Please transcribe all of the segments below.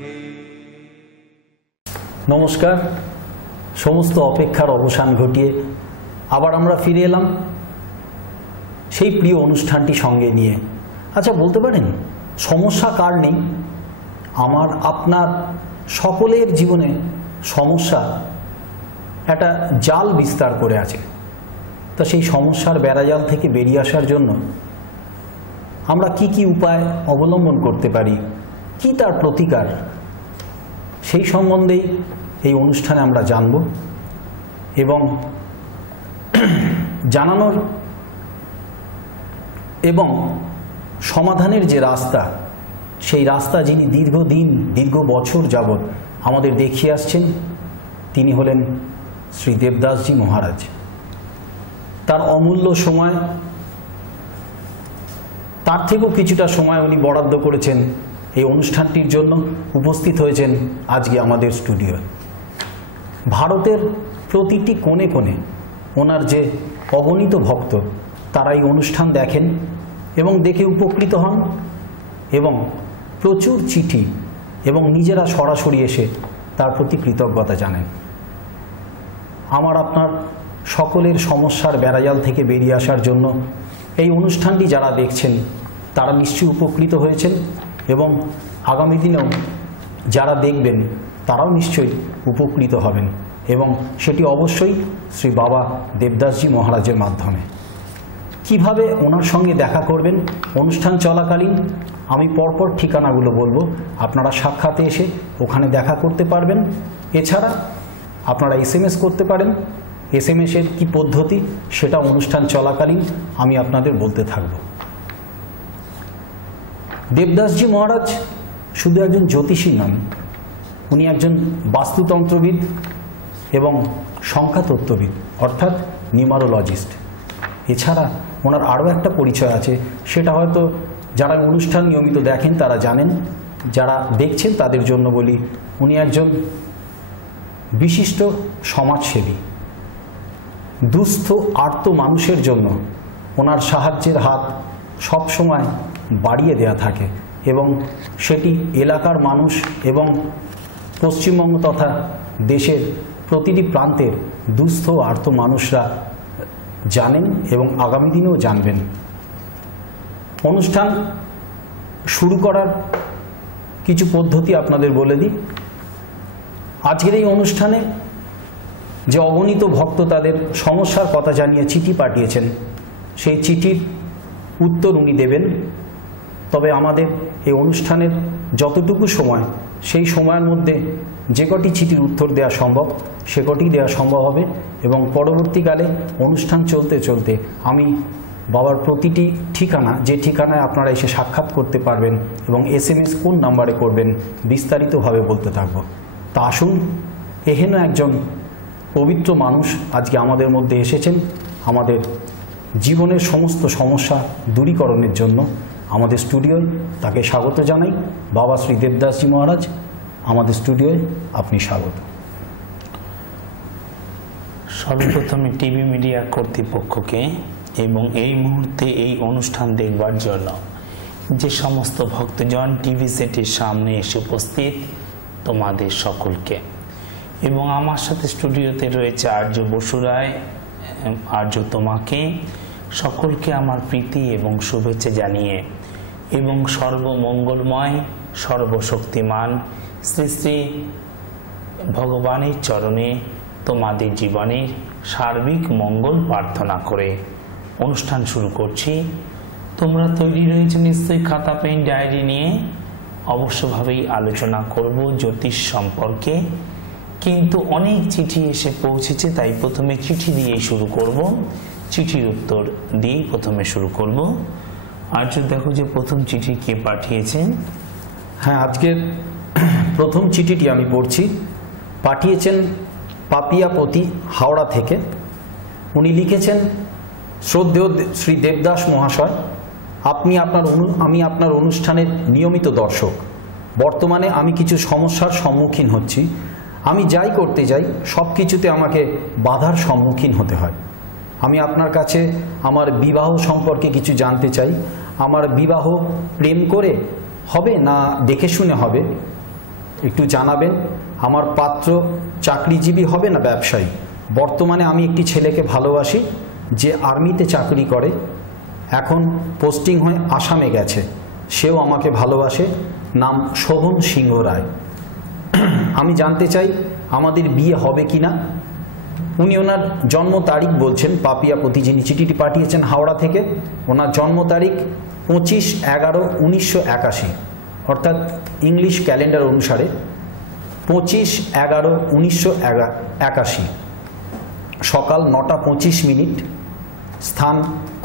রাখে। নমস্কার, সমস্ত অপেক্ষার অবসান ঘটিয়ে আবার আমরা ফিরে এলাম সেই প্রিয় অনুষ্ঠানটি সঙ্গে নিয়ে। আচ্ছা, বলতে পারেন সমস্যা কার নেই? আমার আপনার সকলের জীবনে সমস্যা একটা জাল বিস্তার করে আছে। তা সেই সমস্যার বেড়াজাল থেকে বেরিয়ে আসার জন্য আমরা কি কি উপায় অবলম্বন করতে পারি, কি তার প্রতিকার, সেই সম্বন্ধেই এই অনুষ্ঠানে আমরা জানব এবং জানানোর এবং সমাধানের যে রাস্তা, সেই রাস্তা যিনি দীর্ঘদিন দীর্ঘ বছর যাবৎ আমাদের দেখিয়ে আসছেন, তিনি হলেন শ্রী দেবদাসজি মহারাজ। তার অমূল্য সময়, তার থেকেও কিছুটা সময় উনি বরাদ্দ করেছেন এই অনুষ্ঠানটির জন্য, উপস্থিত হয়েছেন আজকে আমাদের স্টুডিওয়। ভারতের প্রতিটি কোণে কোণে ওনার যে অগণিত ভক্ত, তারা এই অনুষ্ঠান দেখেন এবং দেখে উপকৃত হন এবং প্রচুর চিঠি এবং নিজেরা সরাসরি এসে তার প্রতি কৃতজ্ঞতা জানেন। আমার আপনার সকলের সমস্যার বেড়াজাল থেকে বেরিয়ে আসার জন্য এই অনুষ্ঠানটি যারা দেখছেন তারা নিশ্চয়ই উপকৃত হয়েছেন এবং আগামী দিনেও যারা দেখবেন তারাও নিশ্চয়ই উপকৃত হবেন এবং সেটি অবশ্যই শ্রী বাবা দেবদাসজি মহারাজের মাধ্যমে। কিভাবে ওনার সঙ্গে দেখা করবেন অনুষ্ঠান চলাকালীন আমি পরপর ঠিকানাগুলো বলবো, আপনারা সাক্ষাতে এসে ওখানে দেখা করতে পারবেন। এছাড়া আপনারা SMS করতে পারেন। SMS-এর কি পদ্ধতি সেটা অনুষ্ঠান চলাকালীন আমি আপনাদের বলতে থাকব। দেবদাসজি মহারাজ শুধু একজন জ্যোতিষী নন, উনি একজন বাস্তুতন্ত্রবিদ এবং সংখ্যাতত্ত্ববিদ অর্থাৎ নিউমারোলজিস্ট। এছাড়া ওনার আরও একটা পরিচয় আছে, সেটা হয়তো যারা অনুষ্ঠান নিয়মিত দেখেন তারা জানেন, যারা দেখছেন তাদের জন্য বলি, উনি একজন বিশিষ্ট সমাজসেবী। দুস্থ আর্ত মানুষের জন্য ওনার সাহায্যের হাত সবসময় বাড়িয়ে দেয়া থাকে এবং সেটি এলাকার মানুষ এবং পশ্চিমবঙ্গ তথা দেশের প্রতিটি প্রান্তের দুস্থ আর্ত মানুষরা জানেন এবং আগামী দিনেও জানবেন। অনুষ্ঠান শুরু করার কিছু পদ্ধতি আপনাদের বলে দিই। আজকের এই অনুষ্ঠানে যে অগণিত ভক্ত তাদের সমস্যার কথা জানিয়ে চিঠি পাঠিয়েছেন, সেই চিঠির উত্তর উনি দেবেন। তবে আমাদের এই অনুষ্ঠানের যতটুকু সময়, সেই সময়ের মধ্যে যে কটি চিঠির উত্তর দেওয়া সম্ভব সে কটি দেওয়া সম্ভব হবে এবং পরবর্তীকালে অনুষ্ঠান চলতে চলতে আমি বাবার প্রতিটি ঠিকানা, যে ঠিকানায় আপনারা এসে সাক্ষাৎ করতে পারবেন এবং SMS কোন নাম্বারে করবেন বিস্তারিতভাবে বলতে থাকব। তা আসুন, এহেন একজন পবিত্র মানুষ আজকে আমাদের মধ্যে এসেছেন আমাদের জীবনের সমস্ত সমস্যা দূরীকরণের জন্য আমাদের স্টুডিওয়। তাকে স্বাগত জানাই। বাবা শ্রী দেবদাসজি মহারাজ, আমাদের স্টুডিওয় আপনি স্বাগত। সর্বপ্রথমে টিভি মিডিয়া কর্তৃপক্ষকে এবং এই মুহূর্তে এই অনুষ্ঠান দেখবার জন্য যে সমস্ত ভক্তজন টিভি সেটের সামনে এসে উপস্থিত, তোমাদের সকলকে, এবং আমার সাথে স্টুডিওতে রয়েছে আর্য বসুরায়, আর্য তোমাকে, সকলকে আমার প্রীতি এবং শুভেচ্ছা জানিয়ে এবং সর্বমঙ্গলময় সর্বশক্তিমান শ্রী শ্রী ভগবানের চরণে তোমাদের জীবনের সার্বিক মঙ্গল প্রার্থনা করে অনুষ্ঠান শুরু করছি। তোমরা তৈরি রয়েছে নিশ্চয়ই খাতা পেন ডায়েরি নিয়ে। অবশ্যভাবেই আলোচনা করব জ্যোতিষ সম্পর্কে, কিন্তু অনেক চিঠি এসে পৌঁছেছে, তাই প্রথমে চিঠি দিয়েই শুরু করব, চিঠির উত্তর দিয়েই প্রথমে শুরু করব। আর্য, দেখো যে প্রথম চিঠি কে পাঠিয়েছেন। হ্যাঁ, আজকের প্রথম চিঠিটি আমি পড়ছি। পাঠিয়েছেন পাপিয়াপতি, হাওড়া থেকে। উনি লিখেছেন, শ্রদ্ধেয় শ্রী দেবদাস মহাশয়, আমি আপনার অনুষ্ঠানের নিয়মিত দর্শক। বর্তমানে আমি কিছু সমস্যার সম্মুখীন হচ্ছি। আমি যাই করতে যাই সব কিছুতে আমাকে বাধার সম্মুখীন হতে হয়। আমি আপনার কাছে আমার বিবাহ সম্পর্কে কিছু জানতে চাই। আমার বিবাহ প্রেম করে হবে না দেখে শুনে হবে? একটু জানাবেন আমার পাত্র চাকরিজীবী হবে না ব্যবসায়ী। বর্তমানে আমি একটি ছেলেকে ভালোবাসি যে আর্মিতে চাকরি করে, এখন পোস্টিং হয়ে আসামে গেছে, সেও আমাকে ভালোবাসে, নাম শোভন সিংহ রায়। আমি জানতে চাই আমাদের বিয়ে হবে কি না। উনি ওনার জন্ম তারিখ বলছেন, পাপিয়াপতি যিনি চিঠিটি পাঠিয়েছেন হাওড়া থেকে, ওনার জন্ম তারিখ 25/11/1981, অর্থাৎ ইংলিশ ক্যালেন্ডার অনুসারে 25/11/1981, সকাল 9টা 25 মিনিট, স্থান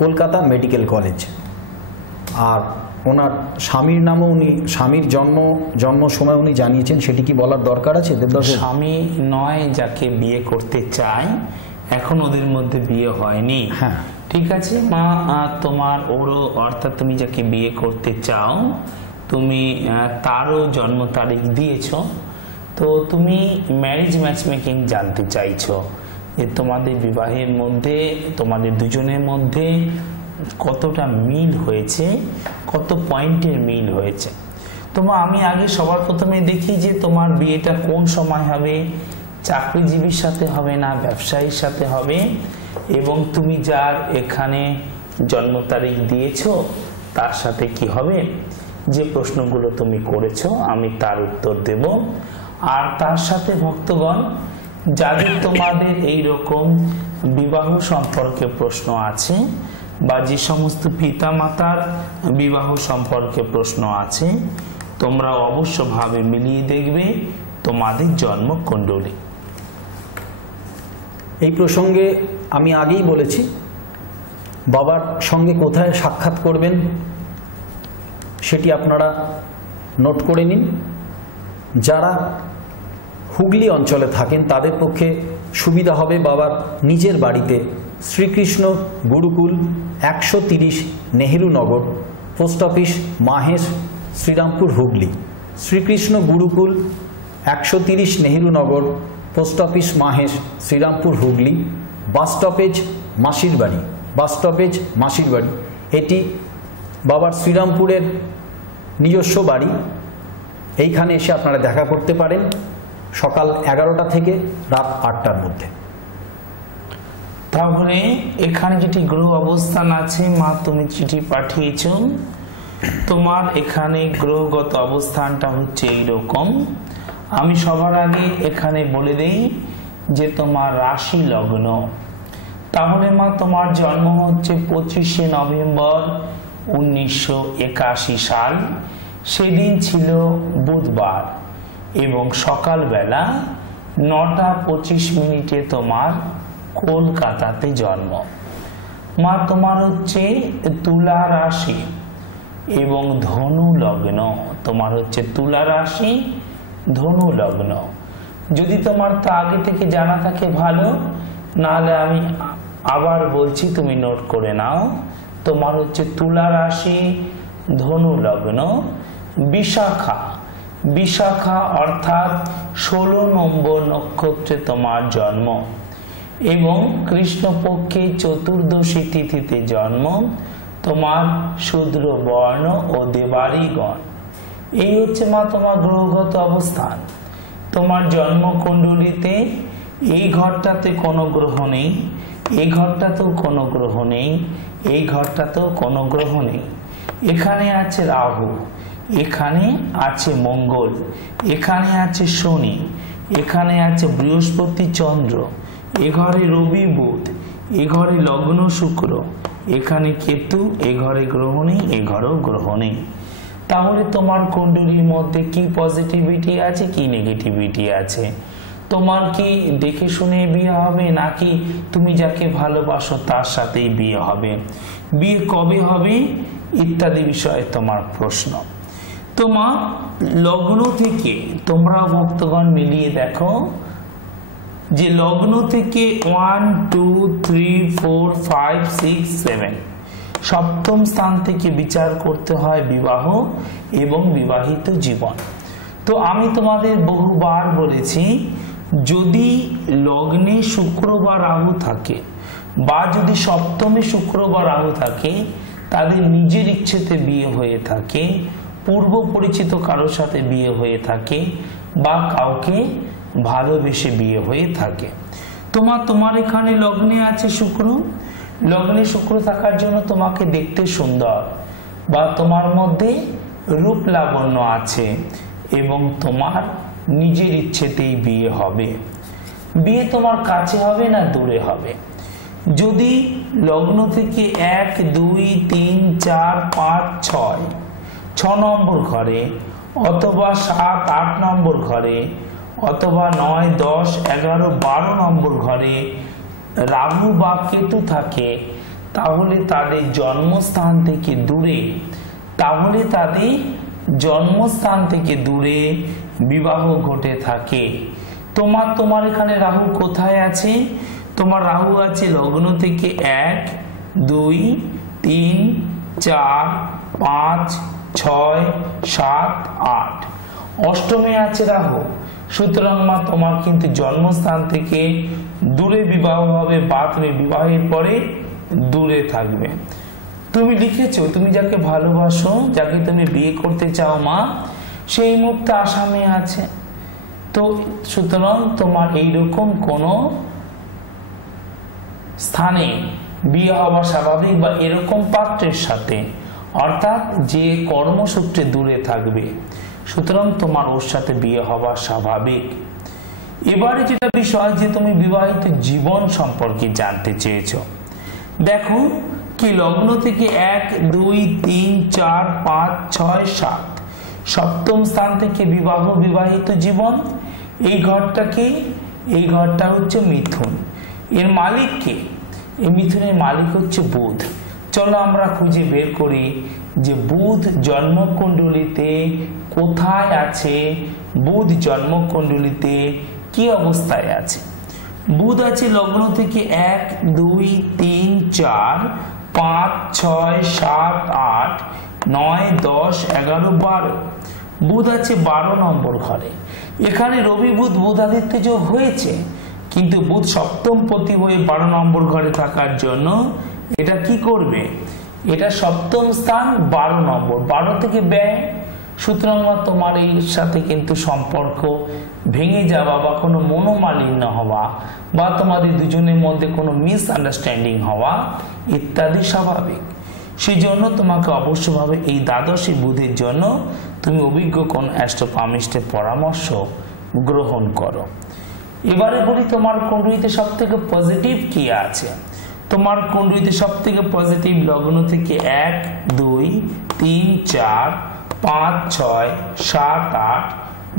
কলকাতা মেডিকেল কলেজ। আর ওনার স্বামীর নামও উনি, স্বামীর জন্ম সময় উনি জানিয়েছেন, সেটি কি বলার দরকার আছে দেবদাস? স্বামী নয় যাকে বিয়ে করতে চায়, এখন ওদের মধ্যে বিয়ে হয়নি। হ্যাঁ, ঠিক আছে মা, তোমার ওরও অর্থাৎ তুমি যাকে বিয়ে করতে চাও তুমি তারও জন্ম তারিখ দিয়েছ, তো তুমি ম্যারেজ ম্যাচমেকিং জানতে চাইছো যে তোমাদের বিবাহের মধ্যে, তোমাদের দুজনের মধ্যে কতটা মিল হয়েছে, কত পয়েন্টের মিল হয়েছে। তোমার আমি আগে সবার প্রথমে দেখি যে তোমার বিয়েটা কোন সময় হবে, চাকরিজীবীর সাথে হবে না ব্যবসায়ীর সাথে হবে, এবং তুমি যার এখানে জন্ম তারিখ দিয়েছো তার সাথে কি হবে। যে প্রশ্নগুলো তুমি করেছো আমি তার উত্তর দেব। আর তার সাথে ভক্তগণ, যাদের তোমাদের এই রকম বিবাহ সম্পর্কে প্রশ্ন আছে বা যে সমস্ত পিতা মাতার বিবাহ সম্পর্কে প্রশ্ন আছে, তোমরা অবশ্যভাবে মিলিয়ে দেখবে তোমাদের জন্মকুণ্ডলী। এই প্রসঙ্গে আমি আগেই বলেছি, বাবার সঙ্গে কোথায় সাক্ষাৎ করবেন সেটি আপনারা নোট করে নিন। যারা হুগলি অঞ্চলে থাকেন তাদের পক্ষে সুবিধা হবে বাবার নিজের বাড়িতে, Shrikrishna Gurukul 130 Nehru Nagar, post office Mahesh, Shrirampur Hooghly. Shrikrishna Gurukul 130 Nehru Nagar, post office Mahesh, Shrirampur Hooghly. Bus stoppage মাসির বাড়ি, বাস স্টপেজ মাসির বাড়ি। এটি বাবার শ্রীরামপুরের নিজস্ব বাড়ি। এইখানে এসে আপনারা দেখা করতে পারেন সকাল 11টা থেকে রাত 8টার মধ্যে। তাহলে এখানে যেটি গ্রহ অবস্থান আছে, মা তুমি চিঠি পাঠিয়েছ, তোমার এখানে গ্রহগত অবস্থানটা হচ্ছে এইরকম। আমি সবার আগে এখানে বলে দেই যে তোমার রাশি লগ্ন। তাহলে মা তোমার জন্ম হচ্ছে 25শে নভেম্বর 1981 সাল। সেদিন ছিল বুধবার এবং সকালবেলা 9টা 25 মিনিটে তোমার কলকাতাতে জন্ম। মা তোমার হচ্ছে তুলা রাশি এবং ধনু লগ্ন। তোমার হচ্ছে তুলা রাশি, ধনু লগ্ন। যদি তোমার তা আগে থেকে জানা থাকে ভালো, নাহলে আমি আবার বলছি, তুমি নোট করে নাও। তোমার হচ্ছে তুলা রাশি, ধনু লগ্ন, বিশাখা, বিশাখা অর্থাৎ 16 নম্বর নক্ষত্রে তোমার জন্ম এবং কৃষ্ণপক্ষে চতুর্দশী তিথিতে জন্ম। তোমার শূদ্র বর্ণ ও দেবাড়িগণ। এই হচ্ছে মা তোমার গ্রহগত অবস্থান। তোমার জন্মকুণ্ডলীতে এই ঘরটাতে কোনো গ্রহ নেই, এই ঘরটাতেও কোনো গ্রহ নেই, এই ঘরটাতেও কোনো গ্রহ নেই। এখানে আছে রাহু, এখানে আছে মঙ্গল, এখানে আছে শনি, এখানে আছে বৃহস্পতি চন্দ্র, এ ঘরে রবি বুধ, এ ঘরে লগ্ন শুক্র, এখানে কেতু, এ ঘরে গ্রহ নেই, এ ঘরেও গ্রহ নেই। তাহলে তোমার কুণ্ডলীর মধ্যে কি পজিটিভিটি আছে, কি নেগেটিভিটি আছে? তোমার কি দেখে শুনে বিয়ে হবে, নাকি তুমি যাকে ভালোবাসো তার সাথেই বিয়ে হবে? বিয়ে কবে হবে ইত্যাদি বিষয়ে তোমার প্রশ্ন। তোমার লগ্ন থেকে তোমরা ভক্তগণ মিলিয়ে দেখো যে লগ্ন থেকে 1 2 3 4 5 6 7 সপ্তম স্থান থেকে বিচার করতে হয় বিবাহ এবং বিবাহিত জীবন। তো আমি তোমাদের বহুবার বলেছি, যদি লগ্নে শুক্র বা রাহু থাকে বা যদি সপ্তমে শুক্র বা রাহু থাকে, তাদের নিজের ইচ্ছেতে বিয়ে হয়ে থাকে, পূর্ব পরিচিত কারোর সাথে বিয়ে হয়ে থাকে, বা কাউকে ভালোবেসে বিয়ে হয়ে থাকে। তোমার এখানে লগ্নে আছে শুক্র। লগ্নে শুক্র থাকার জন্য তোমাকে দেখতে সুন্দর বা তোমার মধ্যে রূপ লাবণ্য আছে এবং তোমার নিজের ইচ্ছেতেই বিয়ে হবে। বিয়ে তোমার কাছে হবে না দূরে হবে। যদি লগ্ন থেকে 1, 2, 3, 4, 5, 6 নম্বর ঘরে অথবা 7, 8 নম্বর ঘরে অথবা 9, 10, 11, 12 নম্বর ঘরে রাহু বা কেতু থাকে, তাহলে তাদের জন্মস্থান থেকে দূরে বিবাহ ঘটে থাকে। তোমার এখানে রাহু কোথায় আছে? তোমার রাহু আছে লগ্ন থেকে 1, 2, 3, 4, 5, 6, 7, 8 অষ্টমে আছে রাহু। সুতরাং মা তোমার কিন্তু জন্মস্থান থেকে দূরে বিবাহ হবে বা তুমি বিবাহের পরে দূরে থাকবে। তুমি লিখেছো তুমি যাকে ভালোবাসো, যাকে তুমি বিয়ে করতে চাও মা, সেই মুহূর্তে আসামে আছে। তো সুতরাং তোমার এইরকম কোনো স্থানে বিয়ে হওয়া স্বাভাবিক বা এরকম পাত্রের সাথে, অর্থাৎ যে কর্মসূত্রে দূরে থাকবে, সুতরাং তোমার ওর সাথে বিয়ে হওয়া স্বাভাবিক। এবারে যেটা বিষয় যে তুমি বিবাহিত জীবন সম্পর্কে জানতে চেয়েছো। দেখো কি লগ্ন থেকে 1, 2, 3, 4, 5, 6, 7 সপ্তম স্থান থেকে বিবাহিত জীবন। এই ঘরটা কি? এই ঘরটা হচ্ছে মিথুন। এর মালিক কে? এই মিথুনের মালিক হচ্ছে বুধ। চলো আমরা খুঁজে বের করি যে বুধ জন্মকুণ্ডলিতে কোথায় আছে, বুধ জন্মকুণ্ডলিতে কি অবস্থায় আছে। বুধ আছে লগ্ন থেকে 1, 2, 3, 4, 5, 6, 7, 8, 9, 10, 11, 12 বুধ আছে 12 নম্বর ঘরে। এখানে রবি বুধ বুধাদিত্য যোগ হয়েছে, কিন্তু বুধ সপ্তম পতি হয়ে 12 নম্বর ঘরে থাকার জন্য এটা কি করবে? এটা সপ্তম স্থান 12 নম্বর, 12 থেকে ব্যয়। সুতরাং তোমার এই সাথে কিন্তু সম্পর্ক ভেঙে যাওয়া বা কোনো মনোমালিন্য হওয়া বা তোমাদের দুজনের মধ্যে কোনো মিসআন্ডারস্ট্যান্ডিং হওয়া ইত্যাদি স্বাভাবিক। সেই জন্য তোমাকে অবশ্যভাবে এই দ্বাদশী বুধের জন্য তুমি অভিজ্ঞ কোন অ্যাস্ট্রোপামিস্টের পরামর্শ গ্রহণ করো। এবারে বলি তোমার কুণ্ডলিতে সব থেকে পজিটিভ কি আছে। তোমার কুণ্ডলিতে সব থেকে পজিটিভ লগ্ন থেকে 1, 2, 3, 4, 5, 6, 7, 8,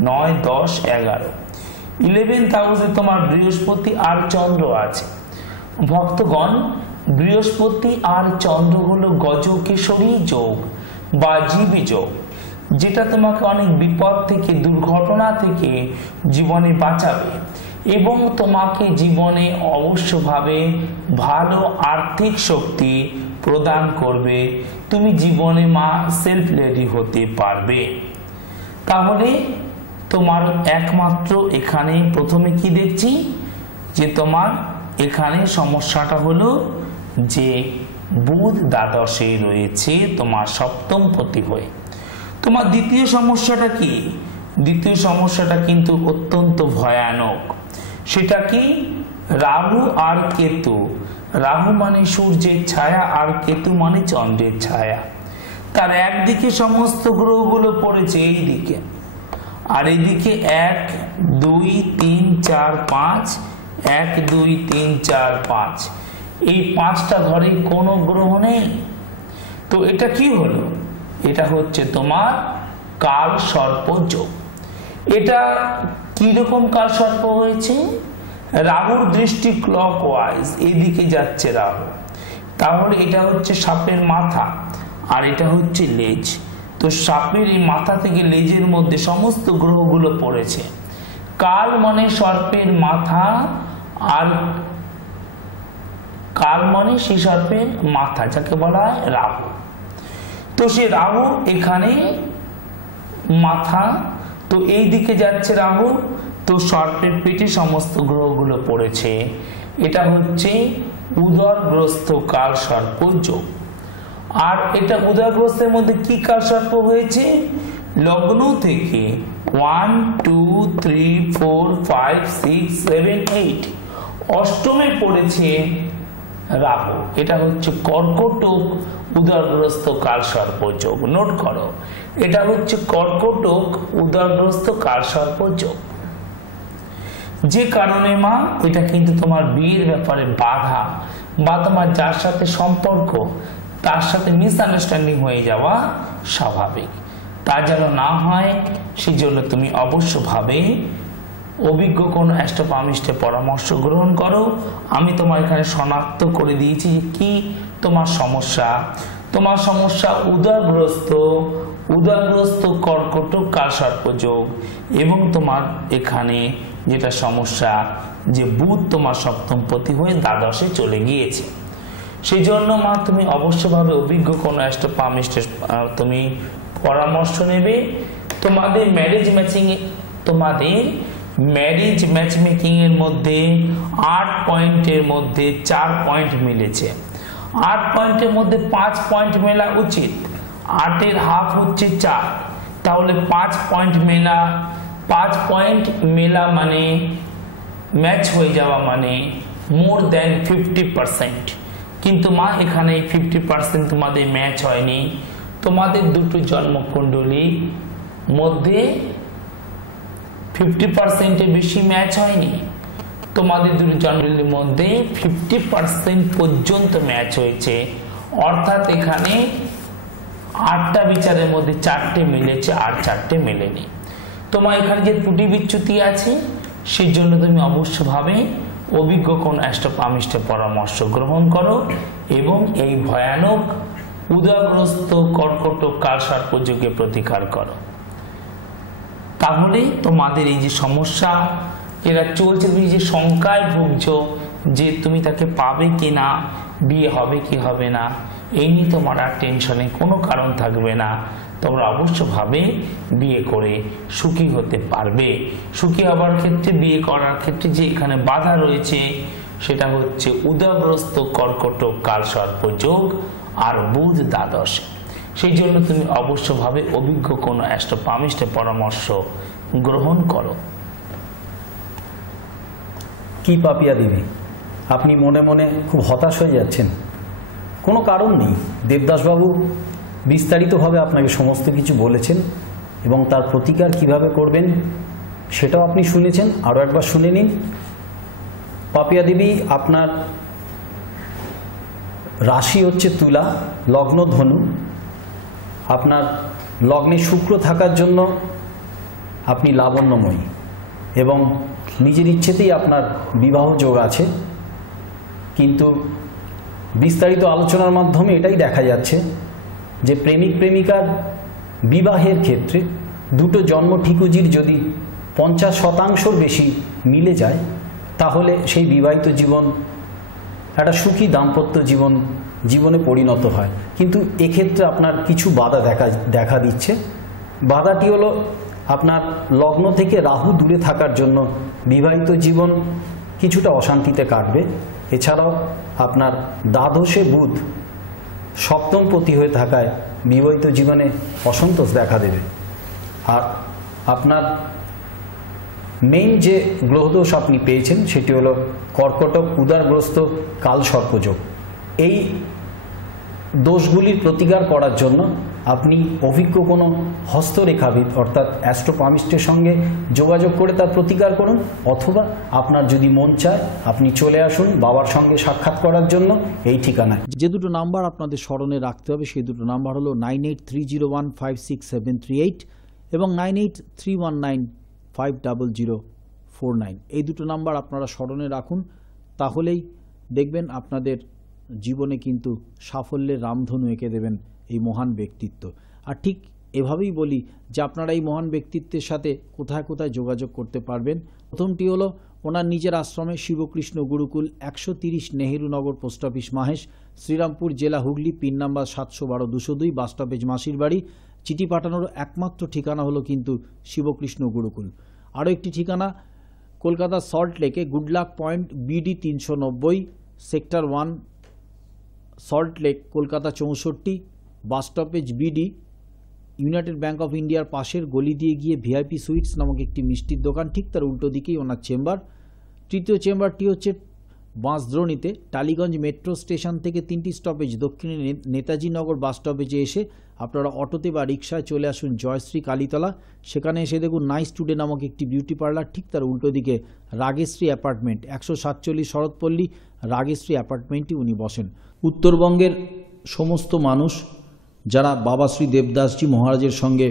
9, 10, 11 11th হাউসে তোমার বৃহস্পতি আর চন্দ্র আছে। ভক্তগণ, বৃহস্পতি আর চন্দ্র হলো গজকেশরী যোগ বা জীবী যোগ, যেটা তোমাকে অনেক বিপদ থেকে, দুর্ঘটনা থেকে জীবনে বাঁচাবে এবং তোমাকে জীবনে অবশ্যভাবে ভালো আর্থিক শক্তি প্রদান করবে। তুমি জীবনে মা সেলফ রেডি হতে পারবে। তাহলে তোমার একমাত্র এখানে প্রথমে কি দেখছি যে তোমার এখানে সমস্যাটা হলো যে বুধ দ্বাদশে রয়েছে তোমার সপ্তম পতি হয়ে। তোমার দ্বিতীয় সমস্যাটা কি? দ্বিতীয় সমস্যাটা কিন্তু অত্যন্ত ভয়ানক। সেটা কি? রাহু আর কেতু। রাহু মানে সূর্যের ছায়া আর কেতু মানে চন্দ্রের ছায়া। তার একদিকে সমস্ত গ্রহগুলো পড়েছে এই দিকে, আর এইদিকে 1, 2, 3, 4, 5 1, 2, 3, 4, 5 এই 5টা ঘরে কোনো গ্রহ নেই। তো এটা কি হলো? এটা হচ্ছে তোমার কাল সর্প যোগ। এটা কি রকম কাল সর্প হয়েছে? রাহুর দৃষ্টি ক্লকওয়াইজ এদিকে যাচ্ছে রাহু, তাহলে এটা হচ্ছে সাপের মাথা আর এটা হচ্ছে লেজ। তো সাপের এই মাথা থেকে লেজের মধ্যে সমস্ত গ্রহগুলো পড়েছে। কাল মানে সর্পের মাথা আর কাল মানে সেই সর্পের মাথা, যাকে বলা হয় রাহু। তো সে রাহু এখানে মাথা, তো এই দিকে যাচ্ছে রাহু, তো সর্পের পেটে সমস্ত গ্রহগুলো পড়েছে। এটা হচ্ছে উদরগ্রস্ত কাল সর্প যোগ। আর এটা উদরগ্রস্তের মধ্যে কি কাল সর্প হয়েছে? লগ্ন থেকে 1 2 3 4 5 6 7 8 অষ্টমে পড়েছে রাহু। এটা হচ্ছে কর্কটক উদরগ্রস্ত কালসর্প যোগ। নোট করো, এটা হচ্ছে কর্কটক উদরগ্রস্ত কালসর্প যোগ। যে কারণে মা এটা কিন্তু তোমার বিয়ের ব্যাপারে বাধা বা তোমার যার সাথে সম্পর্ক তার সাথে মিসআন্ডারস্ট্যান্ডিং হয়ে যাওয়া স্বাভাবিক। তা যেন না হয় সেজন্য তুমি অবশ্যভাবে অভিজ্ঞ কোন অ্যাস্ট্রোপামিস্টের পরামর্শ গ্রহণ করো। আমি তোমার এখানে শনাক্ত করে দিয়েছি যে কি তোমার সমস্যা। তোমার সমস্যা উদরগ্রস্ত কর্কটক কালসর্প যোগ, এবং তোমার এখানে যেটা সমস্যা যে বুধ তোমার সপ্তম পতি হয়ে দ্বাদশে চলে গিয়েছে। সেই জন্য মা তুমি অবশ্যভাবে অভিজ্ঞ কোনো অ্যাস্ট্রোপামিস্টের তুমি পরামর্শ নেবে। তোমাদের ম্যারেজ ম্যাচমেকিং এর মধ্যে 8 পয়েন্টের মধ্যে 4 পয়েন্ট মিলেছে। 8 পয়েন্টের মধ্যে 5 পয়েন্ট মেলা উচিত। 8 এর হাফ হচ্ছে 4, তাহলে 5 পয়েন্ট মেলা মানে ম্যাচ হয়ে যাওয়া মানে মোর দেন 50%। কিন্তু মা এখানে 50% তোমাদের ম্যাচ হয়নি। তোমাদের দুটো জন্মকুণ্ডলী মধ্যে 50%-এর বেশি ম্যাচ হয়নি। তোমাদের দুটো জন্মকুণ্ডলীর মধ্যে 50% পর্যন্ত ম্যাচ হয়েছে, অর্থাৎ এখানে 8টা বিচারের মধ্যে 4টে মিলেছে আর 4টে মেলেনি। তোমার এখানে যে ত্রুটি বিচ্যুতি আছে সেই জন্য তুমি অবশ্যভাবে অভিজ্ঞ কোন অ্যাস্ট্রোপামিস্টের পরামর্শ গ্রহণ করো এবং এই ভয়ানক উদরগ্রস্ত কর্কটক কালসর্প যোগে প্রতিকার করো। তাহলে তোমাদের এই যে সমস্যা এরা চলছে, তুমি যে শঙ্কায় ভুগছো যে তুমি তাকে পাবে কি না, বিয়ে হবে কি হবে না, এই নিয়ে তোমার আর টেনশনে কোনো কারণ থাকবে না। তোমরা অবশ্যভাবে বিয়ে করে সুখী হতে পারবে। সুখী হবার ক্ষেত্রে, বিয়ে করার ক্ষেত্রে যে এখানে বাধা রয়েছে সেটা হচ্ছে উদরগ্রস্ত কর্কটক কালসর্প যোগ আর বুধ দ্বাদশ। সেই জন্য তুমি অবশ্যভাবে অভিজ্ঞ কোনো অ্যাস্ট্রোপামিস্টের পরামর্শ গ্রহণ করো। কি পাপিয়া দেবী, আপনি মনে মনে খুব হতাশ হয়ে যাচ্ছেন? কোনো কারণ নেই। দেবদাসবাবু বিস্তারিতভাবে আপনাকে সমস্ত কিছু বলেছেন এবং তার প্রতিকার কিভাবে করবেন সেটাও আপনি শুনেছেন। আরও একবার শুনে নিন। পাপিয়া দেবী, আপনার রাশি হচ্ছে তুলা, লগ্ন ধনু। আপনার লগ্নে শুক্র থাকার জন্য আপনি লাবণ্যময়ী এবং নিজের ইচ্ছেতেই আপনার বিবাহ যোগ আছে। কিন্তু বিস্তারিত আলোচনার মাধ্যমে এটাই দেখা যাচ্ছে যে প্রেমিক প্রেমিকার বিবাহের ক্ষেত্রে দুটো জন্ম ঠিকুজির যদি 50% বেশি মিলে যায় তাহলে সেই বিবাহিত জীবন একটা সুখী দাম্পত্য জীবনে পরিণত হয়। কিন্তু এক্ষেত্রে আপনার কিছু বাধা দেখা দিচ্ছে। বাধাটি হলো আপনার লগ্ন থেকে রাহু দূরে থাকার জন্য বিবাহিত জীবন কিছুটা অশান্তিতে কাটবে। এছাড়াও আপনার দ্বাদশে বুধ সপ্তম পতি হয়ে থাকায় বিবাহিত জীবনে অসন্তোষ দেখা দেবে। আর আপনার মেইন যে গ্রহদোষ আপনি পেয়েছেন সেটি হলো কর্কটক উদরগ্রস্ত কালসর্পযোগ। এই দোষগুলির প্রতিকার করার জন্য আপনি অভিজ্ঞ কোনো হস্তরেখাবিদ অর্থাৎ অ্যাস্ট্রোপামিস্টের সঙ্গে যোগাযোগ করে তার প্রতিকার করুন, অথবা আপনার যদি মন চায় আপনি চলে আসুন বাবার সঙ্গে সাক্ষাৎ করার জন্য এই ঠিকানায়। যে দুটো নাম্বার আপনাদের স্মরণে রাখতে হবে সেই দুটো নাম্বার হলো 9830156738 এবং 9831950049। এই দুটো নাম্বার আপনারা স্মরণে রাখুন, তাহলেই দেখবেন আপনাদের জীবনে কিন্তু সাফল্যের রামধনু এঁকে দেবেন এই মহান ব্যক্তিত্ব। আর ঠিক এভাবেই বলি যে আপনারা এই মহান ব্যক্তিত্বের সাথে কোথায় কোথায় যোগাযোগ করতে পারবেন। প্রথমটি হলো ওনার নিজের আশ্রমে শিবকৃষ্ণ গুরুকুল, 130 নেহেরু নগর, পোস্ট অফিস মাহেশ, শ্রীরামপুর জেলা, হুগলি, পিন নাম্বার 712-202, বাস স্টপেজ মাসির বাড়ি। চিঠি পাঠানোর একমাত্র ঠিকানা হলো কিন্তু শিবকৃষ্ণ গুরুকুল। আরও একটি ঠিকানা কলকাতা সল্ট লেকে, Goodluck point, BD 390, sector 1, salt lake, Kolkata 64, bus stoppage BD United bank of ইন্ডিয়ার পাশের গলি দিয়ে গিয়ে ভিআইপি সুইটস নামক একটি মিষ্টির দোকান, ঠিক তার উল্টো দিকেই ওনার চেম্বার। তৃতীয় চেম্বারটি হচ্ছে বাঁশদ্রোণীতে, টালিগঞ্জ মেট্রো স্টেশন থেকে 3টি স্টপেজ দক্ষিণে নেতাজি নগর বাস স্টপেজে এসে আপনারা অটোতে বা রিক্সায় চলে আসুন জয়শ্রী কালীতলা। সেখানে এসে দেখুন নাইস টুডে নামক একটি বিউটি পার্লার, ঠিক তার উল্টো দিকে রাগেশ্রী অ্যাপার্টমেন্ট, 147 শরৎপল্লী রাগেশ্রী অ্যাপার্টমেন্টে উনি বসেন। উত্তরবঙ্গের সমস্ত মানুষ যারা বাবা শ্রী দেবদাসজি মহারাজের সঙ্গে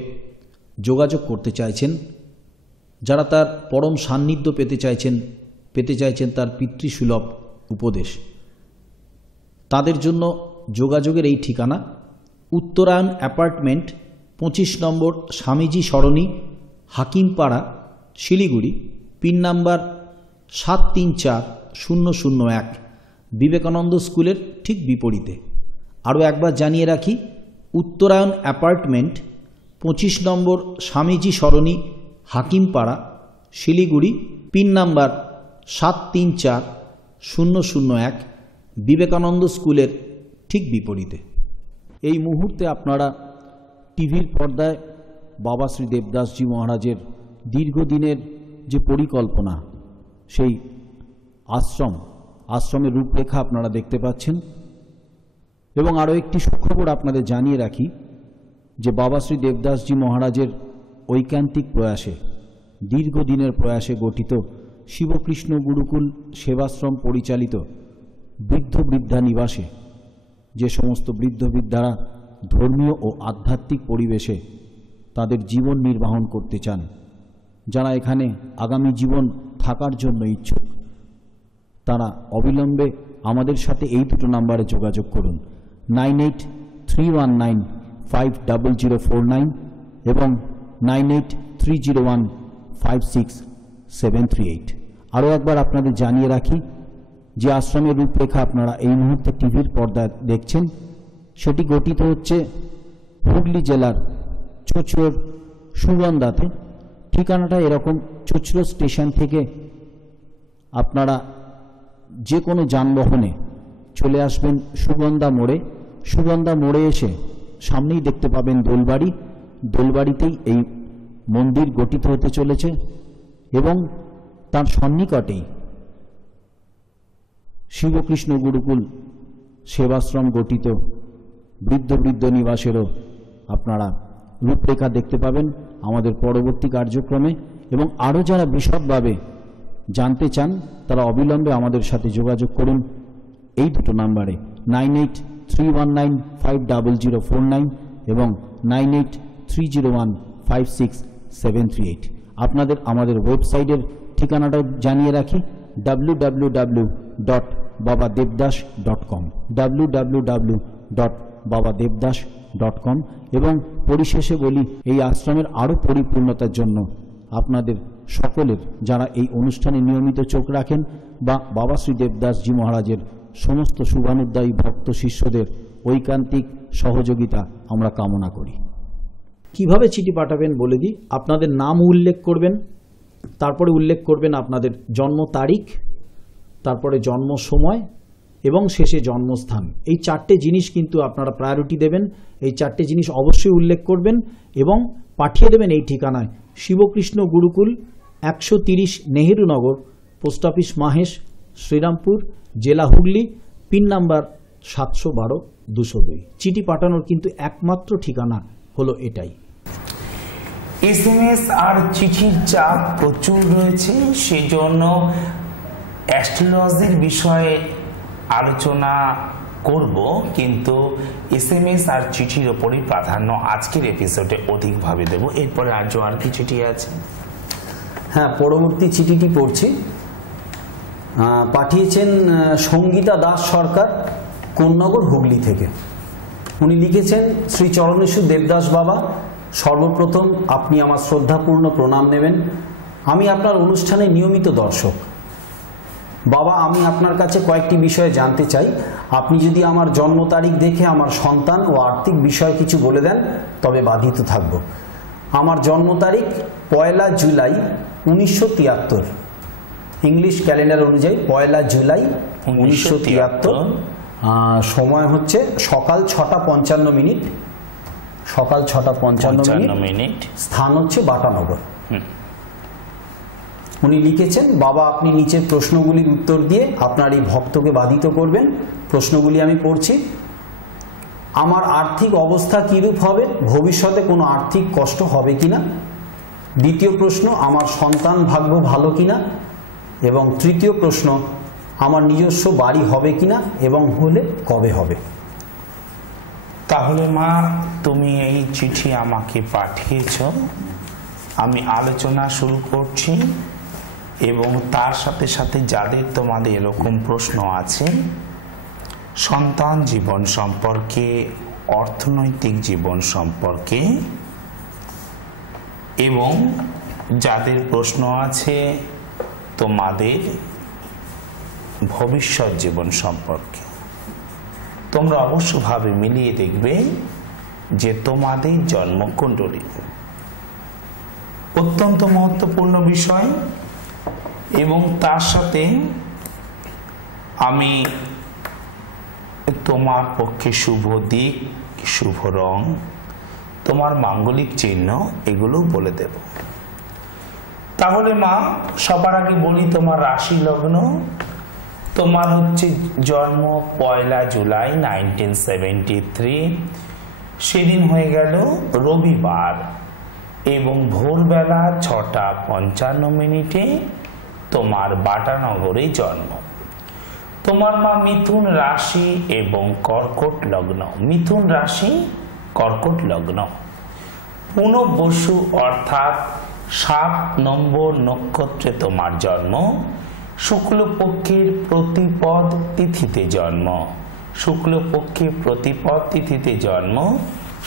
যোগাযোগ করতে চাইছেন, যারা তার পরম সান্নিধ্য পেতে চাইছেন তার পিতৃসুলভ উপদেশ, তাদের জন্য যোগাযোগের এই ঠিকানা উত্তরায়ণ অ্যাপার্টমেন্ট, 25 নম্বর স্বামীজি সরণি, হাকিমপাড়া, শিলিগুড়ি, পিন নাম্বার 734001, বিবেকানন্দ স্কুলের ঠিক বিপরীতে। আরও একবার জানিয়ে রাখি, উত্তরায়ণ অ্যাপার্টমেন্ট, 25 নম্বর স্বামীজি সরণি, হাকিমপাড়া, শিলিগুড়ি, পিন নাম্বার 734001, বিবেকানন্দ স্কুলের ঠিক বিপরীতে। এই মুহূর্তে আপনারা টিভির পর্দায় বাবা শ্রী দেবদাসজি মহারাজের দীর্ঘদিনের যে পরিকল্পনা, সেই আশ্রমের রূপরেখা আপনারা দেখতে পাচ্ছেন। এবং আরও একটি সুখবর আপনাদের জানিয়ে রাখি যে বাবা শ্রী দেবদাসজি মহারাজের ঐকান্তিক প্রয়াসে, দীর্ঘদিনের প্রয়াসে গঠিত শিবকৃষ্ণ গুরুকুল সেবাশ্রম পরিচালিত বৃদ্ধ বৃদ্ধা নিবাসে যে সমস্ত বৃদ্ধ বৃদ্ধারা ধর্মীয় ও আধ্যাত্মিক পরিবেশে তাদের জীবন নির্বাহন করতে চান, যারা এখানে আগামী জীবন থাকার জন্য ইচ্ছুক, তারা অবিলম্বে আমাদের সাথে এই দুটো নাম্বারে যোগাযোগ করুন, 9831950049 এবং 9830156738। আরও একবার আপনাদের জানিয়ে রাখি যে আশ্রমের রূপরেখা আপনারা এই মুহূর্তে টিভির পর্দায় দেখছেন, সেটি গঠিত হচ্ছে হুগলি জেলার চুঁচুড়ার সুগন্ধাতে। ঠিকানাটা এরকম, চুঁচুড়া স্টেশন থেকে আপনারা যে কোনো যানবাহনে চলে আসবেন সুগন্ধা মোড়ে এসে সামনেই দেখতে পাবেন দোলবাড়িতেই এই মন্দির গঠিত হতে চলেছে এবং তার সন্নিকটেই শিবকৃষ্ণ গুরুকুল সেবাশ্রম গঠিত বৃদ্ধ নিবাসেরও আপনারা রূপরেখা দেখতে পাবেন আমাদের পরবর্তী কার্যক্রমে। এবং আরও যারা বিশদভাবে জানতে চান তারা অবিলম্বে আমাদের সাথে যোগাযোগ করুন এই দুটো নাম্বারে, 9831950049 এবং 9830156738। আপনাদের আমাদের ওয়েবসাইটের ঠিকানাটাও জানিয়ে রাখি, www.babadevdas.com, www.babadevdas.com। এবং পরিশেষে বলি, এই আশ্রমের আরও পরিপূর্ণতার জন্য আপনাদের সকলের, যারা এই অনুষ্ঠানে নিয়মিত চোখ রাখেন, বা বাবা শ্রী দেবদাসজি মহারাজের সমস্ত শুভানুদ্দায়ী ভক্ত শিষ্যদের ঐকান্তিক সহযোগিতা আমরা কামনা করি। কিভাবে চিঠি পাঠাবেন বলে দিই। আপনাদের নাম উল্লেখ করবেন, তারপরে উল্লেখ করবেন আপনাদের জন্ম তারিখ, তারপরে জন্ম সময় এবং শেষে জন্মস্থান। এই 4টে জিনিস কিন্তু আপনারা প্রায়োরিটি দেবেন। এই 4টে জিনিস অবশ্যই উল্লেখ করবেন এবং পাঠিয়ে দেবেন এই ঠিকানায়, শিবকৃষ্ণ গুরুকুল, 130 নেহেরু নগর, পোস্ট অফিস মাহেশ, শ্রীরামপুর, জেলা হুগলি, পিন নাম্বার 712-202। চিঠি পাঠানোর কিন্তু একমাত্র ঠিকানা হলো এটাই। SMS আর চিঠির চাপ প্রচুর রয়েছে, সেজন্য অ্যাস্ট্রোলজির বিষয়ে আলোচনা করব, কিন্তু SMS আর চিঠির ওপরই প্রাধান্য আজকের এপিসোডে অধিকভাবে দেব। এরপরে আর কি চিঠি আছে? হ্যাঁ, পরবর্তী চিঠিটি পড়ছি। পাঠিয়েছেন সঙ্গীতা দাস সরকার, কোন্নগর, হুগলি থেকে। উনি লিখেছেন, শ্রী চরণেশ্বর দেবদাস বাবা, সর্বপ্রথম আপনি আমার শ্রদ্ধাপূর্ণ প্রণাম নেবেন। আমি আপনার অনুষ্ঠানে নিয়মিত দর্শক। বাবা, আমি আপনার কাছে কয়েকটি বিষয়ে জানতে চাই। আপনি যদি আমার জন্ম তারিখ দেখে আমার সন্তান ও আর্থিক বিষয়ে কিছু বলে দেন তবে বাধিত থাকব। আমার জন্ম তারিখ 1 জুলাই 1973, ইংলিশ ক্যালেন্ডার অনুযায়ী 1 জুলাই 1973। সময় হচ্ছে সকাল 6টা 55 মিনিট সকাল 6টা 55 মিনিট, স্থান হচ্ছে বাটানগর। উনি লিখেছেন, বাবা আপনি নিচের প্রশ্নগুলির উত্তর দিয়ে আপনার এই ভক্তকে বাধিত করবেন। প্রশ্নগুলি আমি পড়ছি। আমার আর্থিক অবস্থা কিরূপ হবে, ভবিষ্যতে কোনো আর্থিক কষ্ট হবে কিনা। দ্বিতীয় প্রশ্ন, আমার সন্তান ভাগ্য ভালো কিনা। এবং তৃতীয় প্রশ্ন, আমার নিজস্ব বাড়ি হবে কিনা এবং হলে কবে হবে। তাহলে মা তুমি এই চিঠি আমাকে পাঠিয়েছ, আমি আলোচনা শুরু করছি এবং তার সাথে সাথে যাদের তোমাদের এরকম প্রশ্ন আছে সন্তান জীবন সম্পর্কে, অর্থনৈতিক জীবন সম্পর্কে, এবং যাদের প্রশ্ন আছে তোমাদের ভবিষ্যৎ জীবন সম্পর্কে, তোমরা অবশ্যভাবে মিলিয়ে দেখবে যে তোমাদের জন্মকুণ্ডলী অত্যন্ত মহত্বপূর্ণ বিষয়। এবং তার সাথে আমি তোমার পক্ষে শুভ দিক, শুভ রং, তোমার মাঙ্গলিক চিহ্ন এগুলো বলে দেব। তাহলে মা সবার আগে বলি তোমার রাশি লগ্ন। তোমার হচ্ছে জন্ম 1 জুলাই 1973, সেদিন হয়ে গেল রবিবার এবং ভোরবেলা 6টা 55 তোমার বাটানগরে জন্ম। তোমার মা মিথুন রাশি এবং কর্কট লগ্ন। মিথুন রাশি, কর্কট লগ্ন। পুনর্বসু অর্থাৎ 7 নম্বর নক্ষত্রে তোমার জন্ম। শুক্লপক্ষের প্রতিপদ তিথিতে জন্ম। শুক্লপক্ষের প্রতিপদ তিথিতে জন্ম।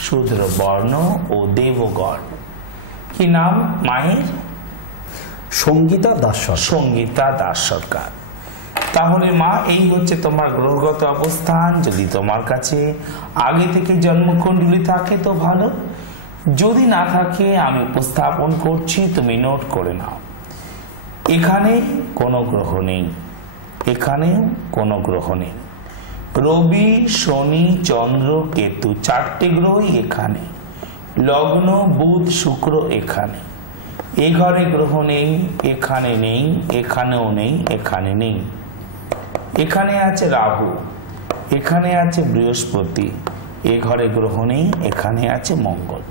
শূদ্র বর্ণ ও দেবগণ। কি নাম মায়ের? সঙ্গীতা দাস সরকার। সঙ্গীতা দাস সরকার। তাহলে মা এই হচ্ছে তোমার গ্রহগত অবস্থান। যদি তোমার কাছে আগে থেকে জন্মকুণ্ডলী থাকে তো ভালো, যদি না থাকে আমি উপস্থাপন করছি, তুমি নোট করে নাও। এখানে কোনো গ্রহ নেই, এখানেও কোনো গ্রহ নেই। রবি, শনি, চন্দ্র, কেতু 4টে গ্রহই এখানে। লগ্ন বুধ শুক্র এখানে। এ ঘরে গ্রহ নেই, এখানে নেই, এখানেও নেই, এখানে নেই। এখানে আছে রাহু, এখানে আছে বৃহস্পতি। এ ঘরে গ্রহ নেই, এখানে আছে মঙ্গল।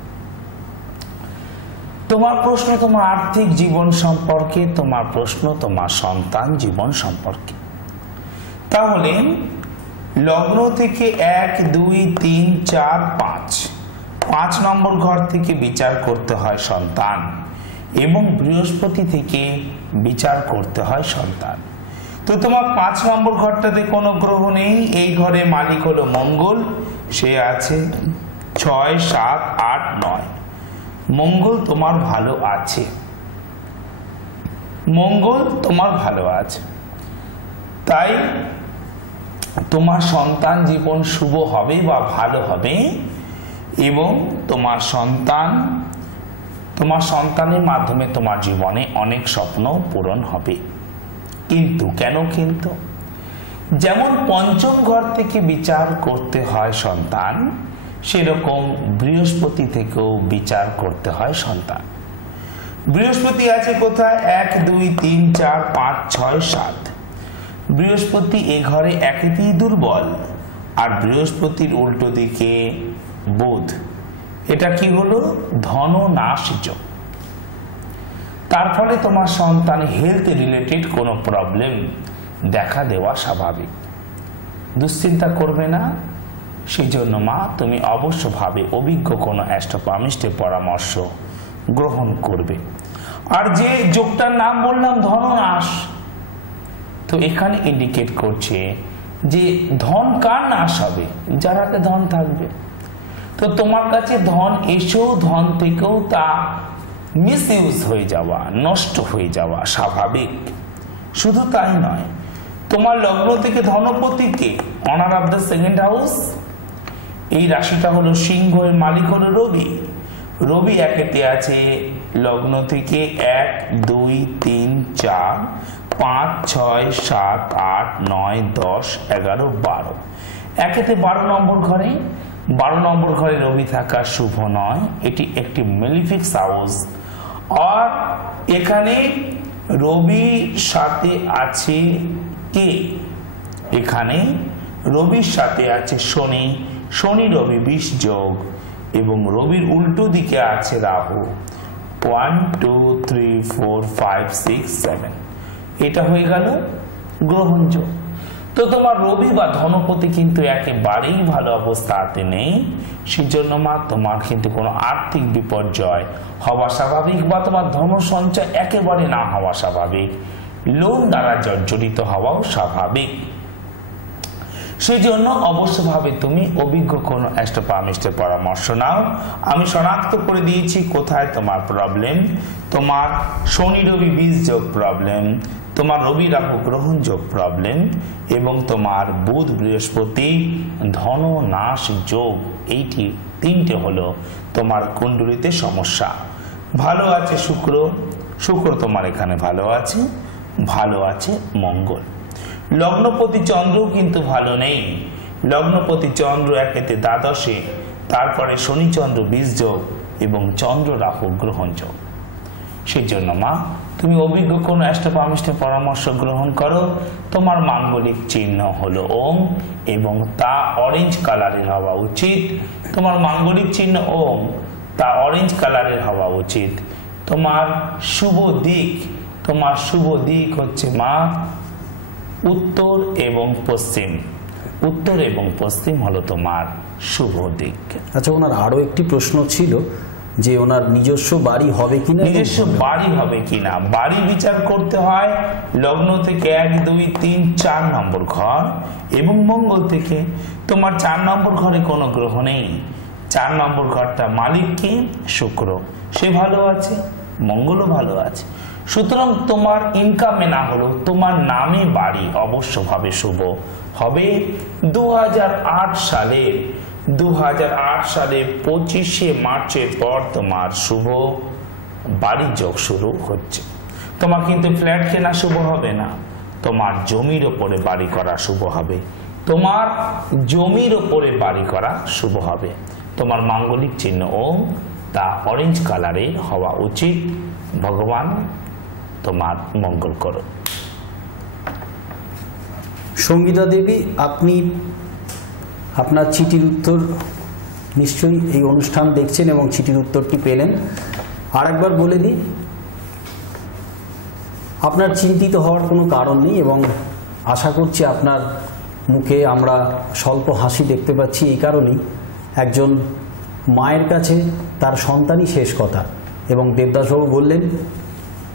তোমার প্রশ্ন তোমার আর্থিক জীবন সম্পর্কে, তোমার প্রশ্ন তোমার সন্তান জীবন সম্পর্কে। তাহলে লগ্ন থেকে 1, 2, 3, 4, 5 নম্বর ঘর থেকে বিচার করতে হয় সন্তান এবং বৃহস্পতি থেকে বিচার করতে হয় সন্তান। তো তোমার 5 নম্বর ঘরটাতে কোনো গ্রহ নেই। এই ঘরে মালিক হলো মঙ্গল, সে আছে 6, 7, 8, 9। মঙ্গল তোমার ভালো আছে, মঙ্গল তোমার ভালো আছে। তাই তোমার সন্তান জীবন শুভ হবে বা ভালো হবে এবং তোমার সন্তানের মাধ্যমে তোমার জীবনে অনেক স্বপ্ন পূরণ হবে। কিন্তু কেন কিন্তু? যেমন পঞ্চম ঘর থেকে বিচার করতে হয় সন্তান, সেরকম বৃহস্পতি থেকেও বিচার করতে হয় সন্তান। বৃহস্পতি আছে কোথায়? 1, 2, 3, 4, 5, 6, 7। বৃহস্পতি এ ঘরে একেতেই দুর্বল, আর বৃহস্পতির উল্টো দিকে বুধ। এটা কি হলো? ধননাশযোগ। তার ফলে তোমার সন্তান হেলথ রিলেটেড কোনো প্রবলেম দেখা দেওয়া স্বাভাবিক। দুশ্চিন্তা করবে না। সেই জন্য মা তুমি অবশ্যভাবে অভিজ্ঞ কোনো অ্যাস্ট্রোপামিস্টের পরামর্শ গ্রহণ করবে। আর যে যোগটার নাম বললাম ধননাশ, তো এখানে ইন্ডিকেট করছে যে ধন কার নাশ হবে? যার হাতে ধন থাকবে। তো তোমার কাছে ধন এসেও ধন থেকেও তা মিসইউজ হয়ে যাওয়া, নষ্ট হয়ে যাওয়া স্বাভাবিক। শুধু তাই নয়, তোমার লগ্ন থেকে ধনপতিকে, owner of the second house, এই রাশিটা হলো সিংহ, এর মালিক হলো রবি। রবি একেতে আছে লগ্ন থেকে 1, 2, 3, 4, 5, 6, 7, 8, 9, 10, 11, 12। একেতে 12 নম্বর ঘরে। 12 নম্বর ঘরে রবি থাকা শুভ নয়, এটি একটি মেলিফিক্স হাউস। আর এখানে রবির সাথে আছে কে? এখানে রবির সাথে আছে শনি, শনি রবি 20 যোগ, এবং রবির উল্টো দিকে আছে রাহু। 1 2 3 4 5 6 7, এটা হয়ে গেল গ্রহণযোগ। তো তোমার রবি বা ধনপতি কিন্তু একেবারেই ভালো অবস্থাতে নেই, সেজন্য মা তোমার কিন্তু কোনো আর্থিক বিপর্যয় হওয়া স্বাভাবিক, বা তোমার ধন সঞ্চয় একেবারে না হওয়া স্বাভাবিক, লোন দ্বারা জর্জরিত হওয়াও স্বাভাবিক। সেই জন্য অবশ্যভাবে তুমি অভিজ্ঞ কোনো অ্যাস্ট্রোপামিস্টের পরামর্শ নাও। আমি শনাক্ত করে দিয়েছি কোথায় তোমার প্রবলেম। তোমার শনি রবি 20 যোগ প্রবলেম, তোমার রবি রাহু গ্রহণ যোগ প্রবলেম, এবং তোমার বুধ বৃহস্পতি ধন নাশ যোগ, এইটি তিনটে হলো তোমার কুণ্ডলিতে সমস্যা। ভালো আছে শুক্র, শুক্র তোমার এখানে ভালো আছে, ভালো আছে মঙ্গল। লগ্নপতি চন্দ্র কিন্তু ভালো নেই, লগ্নপতি চন্দ্র একেতে দ্বাদশে, তারপরে শনি চন্দ্র 20 যোগ এবং চন্দ্র রাহু গ্রহণ যোগ। সেই জন্য মা তুমি অভিজ্ঞ কোনো অ্যাস্ট্রোপামিস্টের পরামর্শ গ্রহণ করো। তোমার মাঙ্গলিক চিহ্ন হলো ওম, এবং তা অরেঞ্জ কালারের হওয়া উচিত। তোমার মাঙ্গলিক চিহ্ন ওম, তা অরেঞ্জ কালারের হওয়া উচিত। তোমার শুভ দিক, তোমার শুভ দিক হচ্ছে মা উত্তর এবং পশ্চিম, উত্তর এবং পশ্চিম হলো তোমার শুভ দিক। আচ্ছা, ওনার আরো একটি প্রশ্ন ছিল যে ওনার নিজস্ব বাড়ি হবে কিনা, নিজস্ব বাড়ি হবে কিনা। বাড়ি বিচার করতে হয় লগ্ন থেকে 1 2 3 4 নম্বর ঘর এবং মঙ্গল থেকে। তোমার 4 নম্বর ঘরে কোনো গ্রহ নেই, 4 নম্বর ঘরটা মালিক কি? শুক্র, সে ভালো আছে, মঙ্গলও ভালো আছে। সুতরাং তোমার ইনকামে না হলেও তোমার নামে বাড়ি অবশ্যভাবে শুভ হবে। 2008 সালের 25শে মার্চের পর তোমার শুভ বাড়ির যোগ শুরু হচ্ছে। তোমার কিন্তু ফ্ল্যাট কেনা শুভ হবে না, তোমার জমির ওপরে বাড়ি করা শুভ হবে, তোমার জমির ওপরে বাড়ি করা শুভ হবে। তোমার মাঙ্গলিক চিহ্ন ওম, তা অরেঞ্জ কালারের হওয়া উচিত। ভগবান তোমার মঙ্গল করো। সঙ্গীতা দেবী, আপনি আপনার চিঠির উত্তর নিশ্চয়ই এই অনুষ্ঠান দেখছেন এবং চিঠির উত্তরটি পেলেন। আরেকবার বলে দিই, আপনার চিন্তিত হওয়ার কোনো কারণ নেই এবং আশা করছি আপনার মুখে আমরা স্বল্প হাসি দেখতে পাচ্ছি। এই কারণেই একজন মায়ের কাছে তার সন্তানই শেষ কথা, এবং দেবদাসবাবু বললেন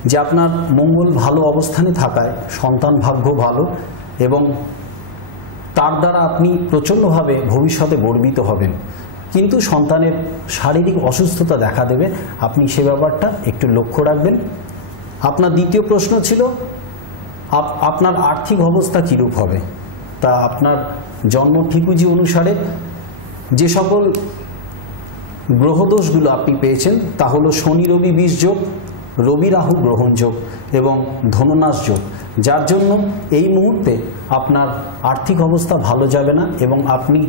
যে আপনার মঙ্গল ভালো অবস্থানে থাকায় সন্তান ভাগ্য ভালো, এবং তার দ্বারা আপনি প্রচণ্ডভাবে ভবিষ্যতে গর্বিত হবেন। কিন্তু সন্তানের শারীরিক অসুস্থতা দেখা দেবে, আপনি সে ব্যাপারটা একটু লক্ষ্য রাখবেন। আপনার দ্বিতীয় প্রশ্ন ছিল আপনার আর্থিক অবস্থা কীরূপ হবে। তা আপনার জন্ম ঠিকুজি অনুসারে যে সকল গ্রহদোষগুলো আপনি পেয়েছেন তা হলো শনি রবি 20 যোগ, রবি রাহু গ্রহণ যোগ এবং ধননাশ যোগ, যার জন্য এই মুহূর্তে আপনার আর্থিক অবস্থা ভালো যাবে না এবং আপনি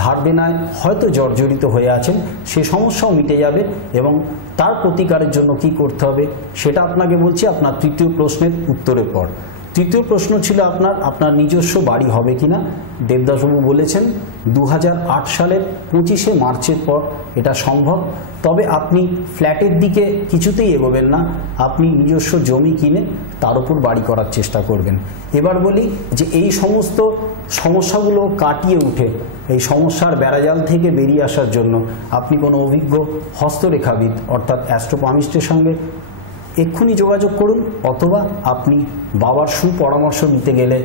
ধার দেনায় হয়তো জর্জরিত হয়ে আছেন। সে সমস্যাও মিটে যাবে, এবং তার প্রতিকারের জন্য কি করতে হবে সেটা আপনাকে বলছি আপনার তৃতীয় প্রশ্নের উত্তরের পর। তৃতীয় প্রশ্ন ছিল আপনার নিজস্ব বাড়ি হবে কিনা। দেবদাসবাবু বলেছেন 2008 সালের 25শে মার্চের পর এটা সম্ভব, তবে আপনি ফ্ল্যাটের দিকে কিছুতেই এগোবেন না, আপনি নিজস্ব জমি কিনে তার উপর বাড়ি করার চেষ্টা করবেন। এবার বলি যে এই সমস্ত সমস্যাগুলো কাটিয়ে উঠে এই সমস্যার বেড়াজাল থেকে বেরিয়ে আসার জন্য আপনি কোনো অভিজ্ঞ হস্তরেখাবিদ অর্থাৎ অ্যাস্ট্রোপামিস্টের সঙ্গে এক্ষুনি যোগাযোগ করুন, অথবা আপনি বাবার সুপরামর্শ নিতে গেলে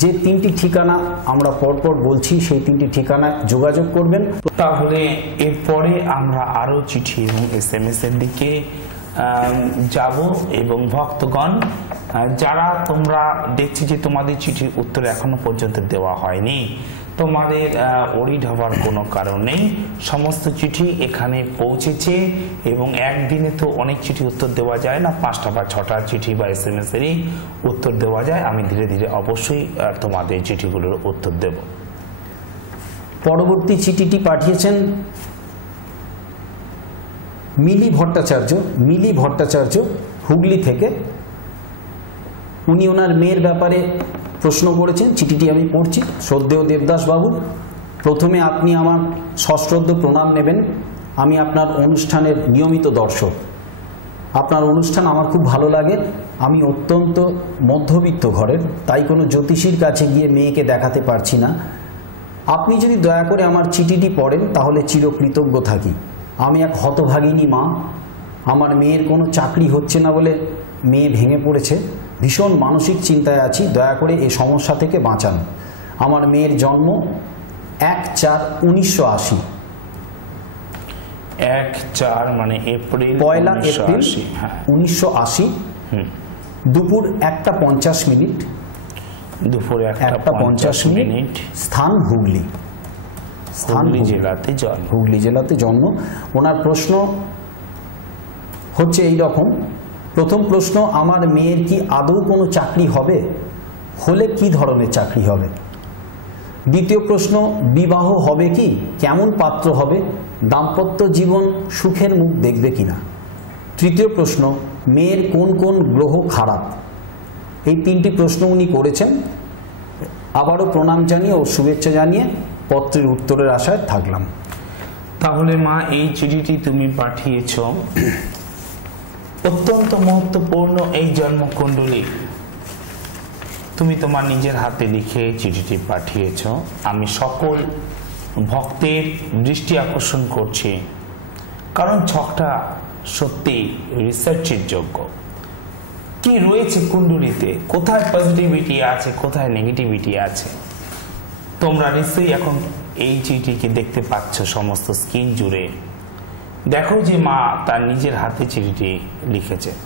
যে 3টি ঠিকানা আমরা পরপর বলছি সেই 3টি ঠিকানায় যোগাযোগ করবেন। তাহলে এরপরে আমরা আরো চিঠি এবং SMS এর দিকে যাব। এবং ভক্তগণ, যারা তোমরা দেখছি যে তোমাদের চিঠির উত্তর এখনো পর্যন্ত দেওয়া হয়নি, তোমাদের ওরিড হওয়ার কোনো কারণ নেই। সমস্ত চিঠি এখানে পৌঁছেছে এবং একদিনে তো অনেক চিঠি উত্তর দেওয়া যায় না, 5টা বা 6টা চিঠি বা SMS এরই উত্তর দেওয়া যায়। আমি ধীরে ধীরে অবশ্যই তোমাদের চিঠিগুলোর উত্তর দেব। পরবর্তী চিঠিটি পাঠিয়েছেন মিলি ভট্টাচার্য হুগলি থেকে। উনি ওনার মেয়ের ব্যাপারে প্রশ্ন করেছেন। চিঠিটি আমি পড়ছি। শ্রদ্ধেয় দেবদাস বাবু, প্রথমে আপনি আমার সশ্রদ্ধ প্রণাম নেবেন। আমি আপনার অনুষ্ঠানের নিয়মিত দর্শক। আপনার অনুষ্ঠান আমার খুব ভালো লাগে। আমি অত্যন্ত মধ্যবিত্ত ঘরের, তাই কোনো জ্যোতিষীর কাছে গিয়ে মেয়েকে দেখাতে পারছি না। আপনি যদি দয়া করে আমার চিঠিটি পড়েন তাহলে চিরকৃতজ্ঞ থাকি। আমি এক হতভাগিনী মা। আমার মেয়ের কোনো চাকরি হচ্ছে না বলে মেয়ে ভেঙে পড়েছে। ভীষণ মানসিক চিন্তায় আছি। দয়া করে এই সমস্যা থেকে বাঁচান। আমার মেয়ের জন্ম 1/4/1980। 1/4 মানে এপ্রিল, 1 এপ্রিল 1980। দুপুর 1:50। দুপুর 1:50। স্থান হুগলি। হুগলি জেলাতে জন্ম। ওনার প্রশ্ন হচ্ছে এই রকম। প্রথম প্রশ্ন, আমার মেয়ের কি আদৌ কোনো চাকরি হবে? হলে কি ধরনের চাকরি হবে? দ্বিতীয় প্রশ্ন, বিবাহ হবে কি? কেমন পাত্র হবে? দাম্পত্য জীবন সুখের মুখ দেখবে কিনা? তৃতীয় প্রশ্ন, মেয়ের কোন কোন গ্রহ খারাপ? এই 3টি প্রশ্ন উনি করেছেন। আবারও প্রণাম জানিয়ে ও শুভেচ্ছা জানিয়ে পত্রের উত্তরের আশায় থাকলাম। তাহলে মা, এই চিঠিটি তুমি পাঠিয়েছ, অত্যন্ত মহত্বপূর্ণ এই জন্মকুণ্ডলী তুমি তোমার নিজের হাতে লিখে চিঠিটি পাঠিয়েছ। আমি সকল ভক্তের দৃষ্টি আকর্ষণ করছি, কারণ ছকটা সত্যি রিসার্চের যোগ্য। কি রয়েছে কুণ্ডলিতে, কোথায় পজিটিভিটি আছে, কোথায় নেগেটিভিটি আছে, তোমরা নিশ্চয়ই এখন এই চিঠিকে দেখতে পাচ্ছ সমস্ত স্ক্রিন জুড়ে। দেখো যে মা তার নিজের হাতে চিঠিটি লিখেছেন।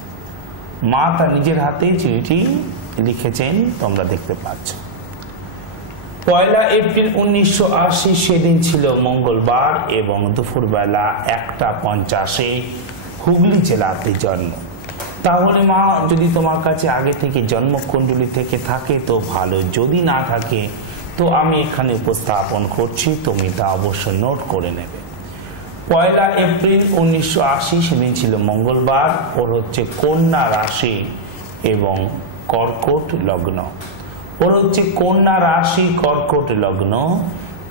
মা তার নিজের হাতে চিঠিটি লিখেছেন, তোমরা দেখতে পাচ্ছ। 1 এপ্রিল 1980 সেদিন ছিল মঙ্গলবার এবং দুপুরবেলা 1:50 হুগলি জেলাতে জন্ম। তাহলে মা, যদি তোমার কাছে আগে থেকে জন্মকুণ্ডলী থেকে থাকে তো ভালো, যদি না থাকে তো আমি এখানে উপস্থাপন করছি, তুমি তা অবশ্য নোট করে নেবে। 1 এপ্রিল 1980 সেদিন ছিল মঙ্গলবার। ওর হচ্ছে কন্যা রাশি এবং কর্কট লগ্ন। ওর হচ্ছে কন্যা রাশি, কর্কট লগ্ন।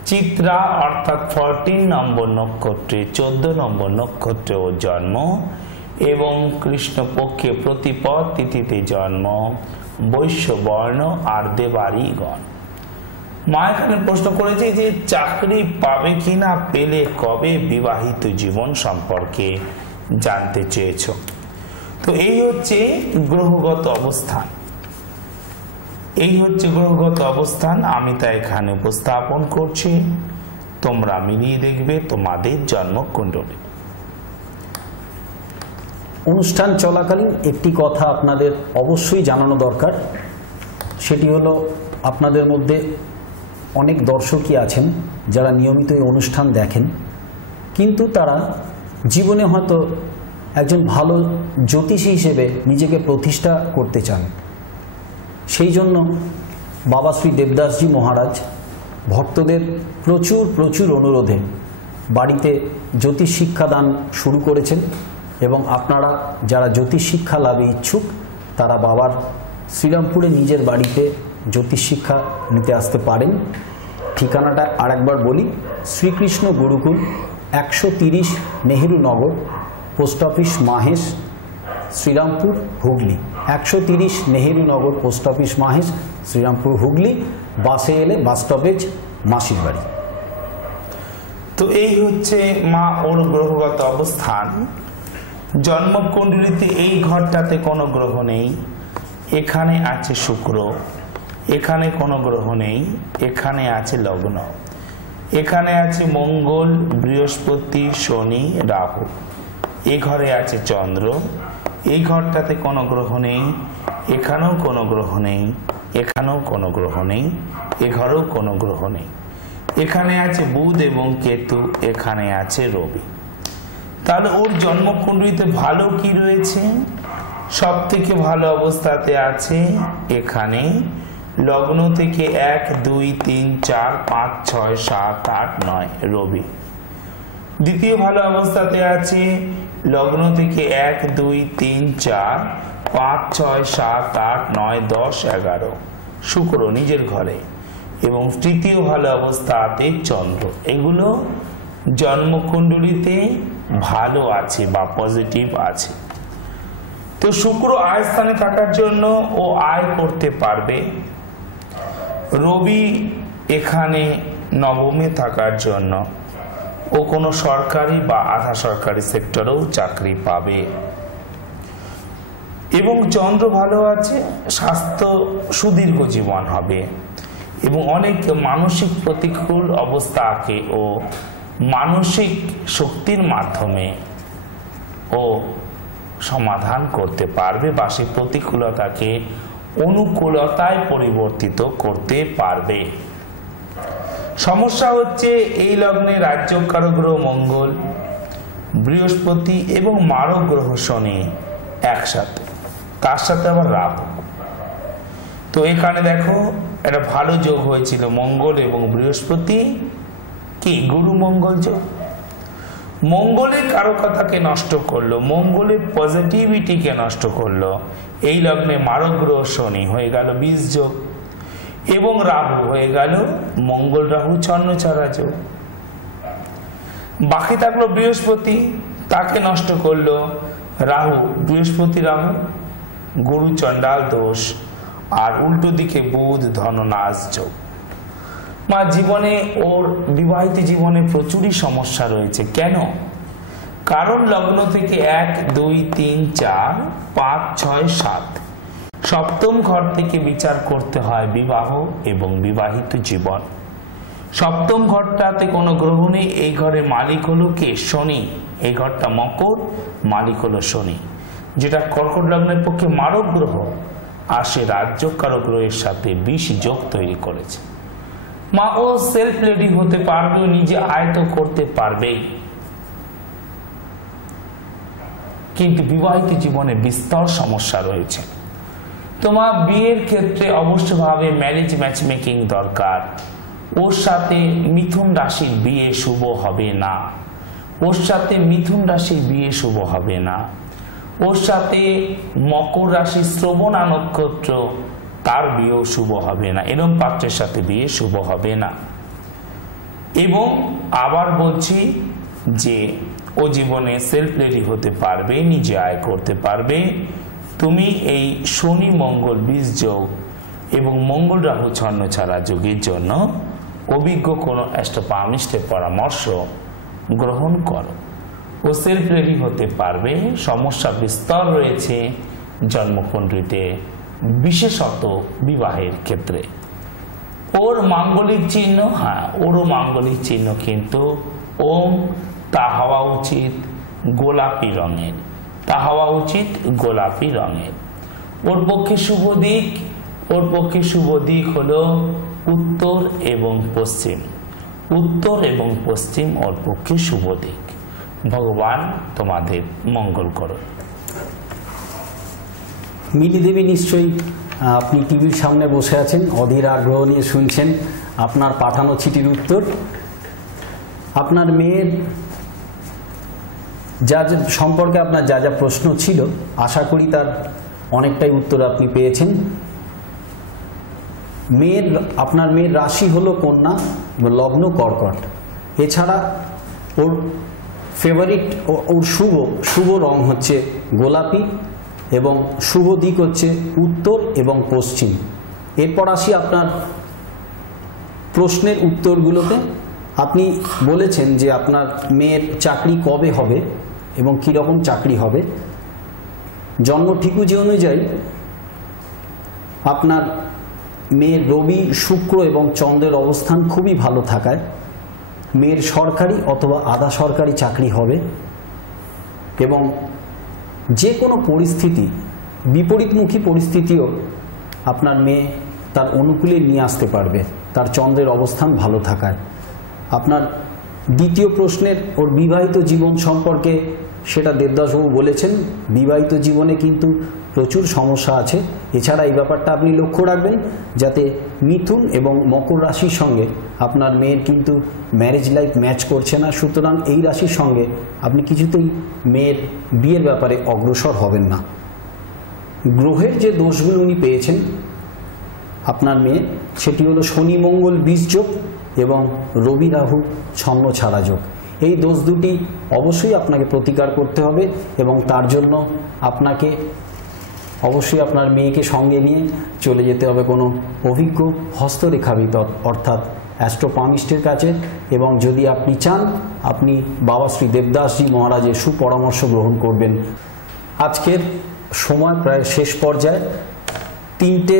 চিত্রা অর্থাৎ 14 নম্বর নক্ষত্রে 14 নম্বর নক্ষত্রে ওর জন্ম এবং কৃষ্ণপক্ষে প্রতিপদ তিথিতে জন্ম। বৈশ্য বর্ণ আর দেবাড়িগণ। মা এখানে প্রশ্ন করেছে যে চাকরি পাবে কিনা, পেলে কবে, বিবাহিত জীবন সম্পর্কে জানতে চেয়েছ। তো এই হচ্ছে গ্রহগত অবস্থান, আমি তা এখানে উপস্থাপন করছি। তোমরা মিলিয়ে দেখবে তোমাদের জন্মকুণ্ডলী। অনুষ্ঠান চলাকালীন একটি কথা আপনাদের অবশ্যই জানানো দরকার। সেটি হলো, আপনাদের মধ্যে অনেক দর্শকই আছেন যারা নিয়মিত এই অনুষ্ঠান দেখেন, কিন্তু তারা জীবনে হয়তো একজন ভালো জ্যোতিষী হিসেবে নিজেকে প্রতিষ্ঠা করতে চান। সেই জন্য বাবা শ্রী দেবদাসজি মহারাজ ভক্তদের প্রচুর অনুরোধে বাড়িতে জ্যোতিষ শিক্ষাদান শুরু করেছেন এবং আপনারা যারা জ্যোতিষ শিক্ষা লাভে ইচ্ছুক তারা বাবার শ্রীরামপুরে নিজের বাড়িতে জ্যোতিষ শিক্ষা নিতে আসতে পারেন। ঠিকানাটা আরেকবার বলি, Shrikrishna Gurukul, 130 Nehru Nagar, post office Mahesh, Shrirampur, Hooghly. 130 Nehru Nagar, post office Mahesh, Shrirampur, Hooghly. বাসে এলে বাস স্টপেজ মাসির বাড়ি। তো এই হচ্ছে মা ওর গ্রহগত অবস্থান। জন্মকুণ্ডলিতে এই ঘরটাতে কোনো গ্রহ নেই। এখানে আছে শুক্র, এখানে কোনো গ্রহ নেই। এখানে আছে লগ্ন, এখানে আছে মঙ্গল, বৃহস্পতি, শনি, রাহু। এই ঘরে আছে চন্দ্র। এই ঘরটাতে কোনো গ্রহ নেই। এখানেও কোনো গ্রহ নেই, এখানেও কোনো গ্রহ নেই, এ ঘরেও কোনো গ্রহ নেই। এখানে আছে বুধ এবং কেতু, এখানে আছে রবি। তাহলে ওর জন্মকুণ্ডলিতে ভালো কি রয়েছে? সব থেকে ভালো অবস্থাতে আছে এখানে লগ্ন থেকে 1, 2, 3, 4, 5, 6, 7, 8, 9 রবি। দ্বিতীয় ভালো অবস্থাতে আছে লগ্ন থেকে 1, 2, 3, 4, 5, 6, 7, 8, 9, 10, 11 শুক্র নিজের ঘরে, এবং তৃতীয় ভালো অবস্থাতে চন্দ্র। এগুলো জন্মকুণ্ডলিতে ভালো আছে বা পজিটিভ আছে। তো শুক্র আয় স্থানে থাকার জন্য ও আয় করতে পারবে। রবি এখানে নবমে থাকার জন্য ও কোনো সরকারি বা আধা সরকারি সেক্টরেও চাকরি পাবে। এবং চন্দ্র ভালো আছে, স্বাস্থ্য সুদীর্ঘ জীবন হবে এবং অনেক মানসিক প্রতিকূল অবস্থাকে ও মানসিক শক্তির মাধ্যমে ও সমাধান করতে পারবে বা সেই প্রতিকূলতাকে অনুকূলতায় পরিবর্তিত করতে পারবে। সমস্যা হচ্ছে এই লগ্নে রাজ্যকারক গ্রহ মঙ্গল, বৃহস্পতি এবং মারক গ্রহ শনি একসাথে, তার সাথে আবার রাহু। তো এখানে দেখো একটা ভালো যোগ হয়েছিল মঙ্গল এবং বৃহস্পতি, কি গুরু মঙ্গল যোগ। মঙ্গলের কারকতাকে নষ্ট করলো, মঙ্গলের পজিটিভিটিকে নষ্ট করলো। এই লগ্নে মারক গ্রহ শনি হয়ে গেল 20 যোগ এবং রাহু হয়ে গেল মঙ্গল রাহু ছন্নছাড়া যোগ। বাকি থাকলো বৃহস্পতি, তাকে নষ্ট করলো রাহু, বৃহস্পতি রাহু গুরু চণ্ডাল দোষ, আর উল্টো দিকে বুধ ধননাশ যোগ। মা জীবনে ওর বিবাহিত জীবনে প্রচুরই সমস্যা রয়েছে। কেন? কারণ লগ্ন থেকে 1, 2, 3, 4, 5, 6, 7 সপ্তম ঘর থেকে বিচার করতে হয় বিবাহ এবং বিবাহিত জীবন। সপ্তম ঘরটাতে কোনো গ্রহ নেই, এই ঘরে মালিক হলো কে? শনি। এই ঘরটা মকর, মালিক হলো শনি, যেটা কর্কট লগ্নের পক্ষে মারক গ্রহ, আর সে রাজ্যকারক গ্রহের সাথে 20 যোগ তৈরি করেছে। মা ও সেলফ লেডি হতে পারবে, নিজে আয়ত্ত করতে পারবেই, কিন্তু বিবাহিত জীবনে বিস্তর সমস্যা রয়েছে। তোমার বিয়ের ক্ষেত্রে অবশ্যভাবে ম্যারেজ ম্যাচ মেকিং দরকার। ওর সাথে মিথুন রাশির বিয়ে শুভ হবে না, ওর সাথে মিথুন রাশির বিয়ে শুভ হবে না, ওর সাথে মকর রাশি শ্রবণা নক্ষত্র তার বিয়েও শুভ হবে না, এরকম পাত্রের সাথে বিয়ে শুভ হবে না। এবং আবার বলছি যে ও জীবনে সেলফ রেডি হতে পারবে, নিজে আয় করতে পারবে। তুমি এই শনি মঙ্গল 20 যোগ এবং মঙ্গল রাহু ছন্নছাড়া যোগের জন্য অভিজ্ঞ কোনো অ্যাস্ট্রোপামিস্টের পরামর্শ গ্রহণ করো, ও সেলফ রেডি হতে পারবে। সমস্যা বিস্তর রয়েছে জন্মকুণ্ডলিতে, বিশেষত বিবাহের ক্ষেত্রে। ওর মাঙ্গলিক চিহ্ন, হ্যাঁ ওরও মাঙ্গলিক চিহ্ন, কিন্তু ওম তা হওয়া উচিত গোলাপি রঙের, তা হওয়া উচিত গোলাপি রঙের। ওর পক্ষে শুভ দিক, ওর পক্ষে শুভ দিক হলো উত্তর এবং পশ্চিম, উত্তর এবং পশ্চিম ওর পক্ষে শুভ দিক। ভগবান তোমাদের মঙ্গল করুন। মিলি দেবী, নিশ্চয়ই আপনি টিভির সামনে বসে আছেন, অধীর আগ্রহ নিয়ে শুনছেন আপনার পাঠানো চিঠির উত্তর। আপনার মেয়ের যা সম্পর্কে আপনার যা যা প্রশ্ন ছিল, আশা করি তার অনেকটাই উত্তর আপনি পেয়েছেন। আপনার মেয়ের রাশি হলো কন্যা, লগ্ন কর্কট। এছাড়া ওর ফেভারিট, ওর শুভ রং হচ্ছে গোলাপি এবং শুভ দিক হচ্ছে উত্তর এবং পশ্চিম। এরপর আসি আপনার প্রশ্নের উত্তরগুলোতে। আপনি বলেছেন যে আপনার মেয়ের চাকরি কবে হবে এবং কীরকম চাকরি হবে। জন্ম ঠিকুজি অনুযায়ী আপনার মেয়ের রবি, শুক্র এবং চন্দ্রের অবস্থান খুবই ভালো থাকায় মেয়ের সরকারি অথবা আধা সরকারি চাকরি হবে এবং যে কোনো পরিস্থিতি, বিপরীতমুখী পরিস্থিতিও আপনার মেয়ে তার অনুকূলে নিয়ে আসতে পারবে তার চন্দ্রের অবস্থান ভালো থাকায়। আপনার দ্বিতীয় প্রশ্নের ওর বিবাহিত জীবন সম্পর্কে সেটা দেবদাসবাবু বলেছেন। বিবাহিত জীবনে কিন্তু প্রচুর সমস্যা আছে। এছাড়া এই ব্যাপারটা আপনি লক্ষ্য রাখবেন যাতে মিথুন এবং মকর রাশির সঙ্গে আপনার মেয়ের কিন্তু ম্যারেজ লাইফ ম্যাচ করছে না। সুতরাং এই রাশির সঙ্গে আপনি কিছুতেই মেয়ের বিয়ের ব্যাপারে অগ্রসর হবেন না। গ্রহের যে দোষগুলো উনি পেয়েছেন আপনার মেয়ে, সেটি হলো শনি মঙ্গল বীজযোগ এবং রবি রাহু ছন্ন ছাড়া যোগ। এই দোষ দুটি অবশ্যই আপনাকে প্রতিকার করতে হবে এবং তার জন্য আপনাকে অবশ্যই আপনার মেয়েকে সঙ্গে নিয়ে চলে যেতে হবে কোনো অভিজ্ঞ হস্তরেখাবিদ অর্থাৎ অ্যাস্ট্রোপামিস্টের কাছে। এবং যদি আপনি চান আপনি বাবা শ্রী দেবদাসজি মহারাজের সুপরামর্শ গ্রহণ করবেন। আজকের সময় প্রায় শেষ পর্যায়ে। 3টে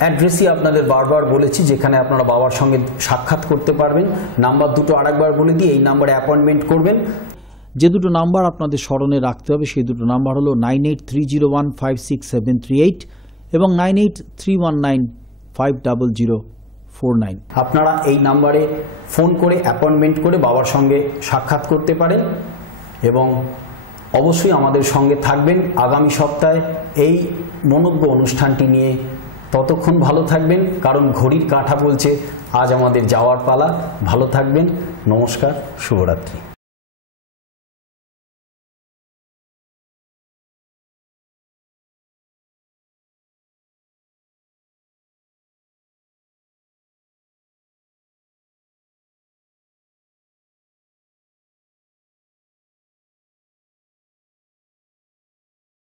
অ্যাড্রেসই আপনাদের বারবার বলেছি যেখানে আপনারা বাবার সঙ্গে সাক্ষাৎ করতে পারবেন। নাম্বার দুটো আরেকবার বলে দিই, এই নাম্বারে অ্যাপয়েন্টমেন্ট করবেন। যে দুটো নাম্বার আপনাদের স্মরণে রাখতে হবে সেই দুটো নাম্বার হলো 9830156738 এবং 9831950049। আপনারা এই নাম্বারে ফোন করে অ্যাপয়েন্টমেন্ট করে বাবার সঙ্গে সাক্ষাৎ করতে পারেন এবং অবশ্যই আমাদের সঙ্গে থাকবেন আগামী সপ্তাহে এই মনোজ্ঞ অনুষ্ঠানটি নিয়ে। ততক্ষণ ভালো থাকবেন, কারণ ঘড়ির কাঁটা বলছে আজ আমাদের যাওয়ার পালা। ভালো থাকবেন, নমস্কার, শুভরাত্রি।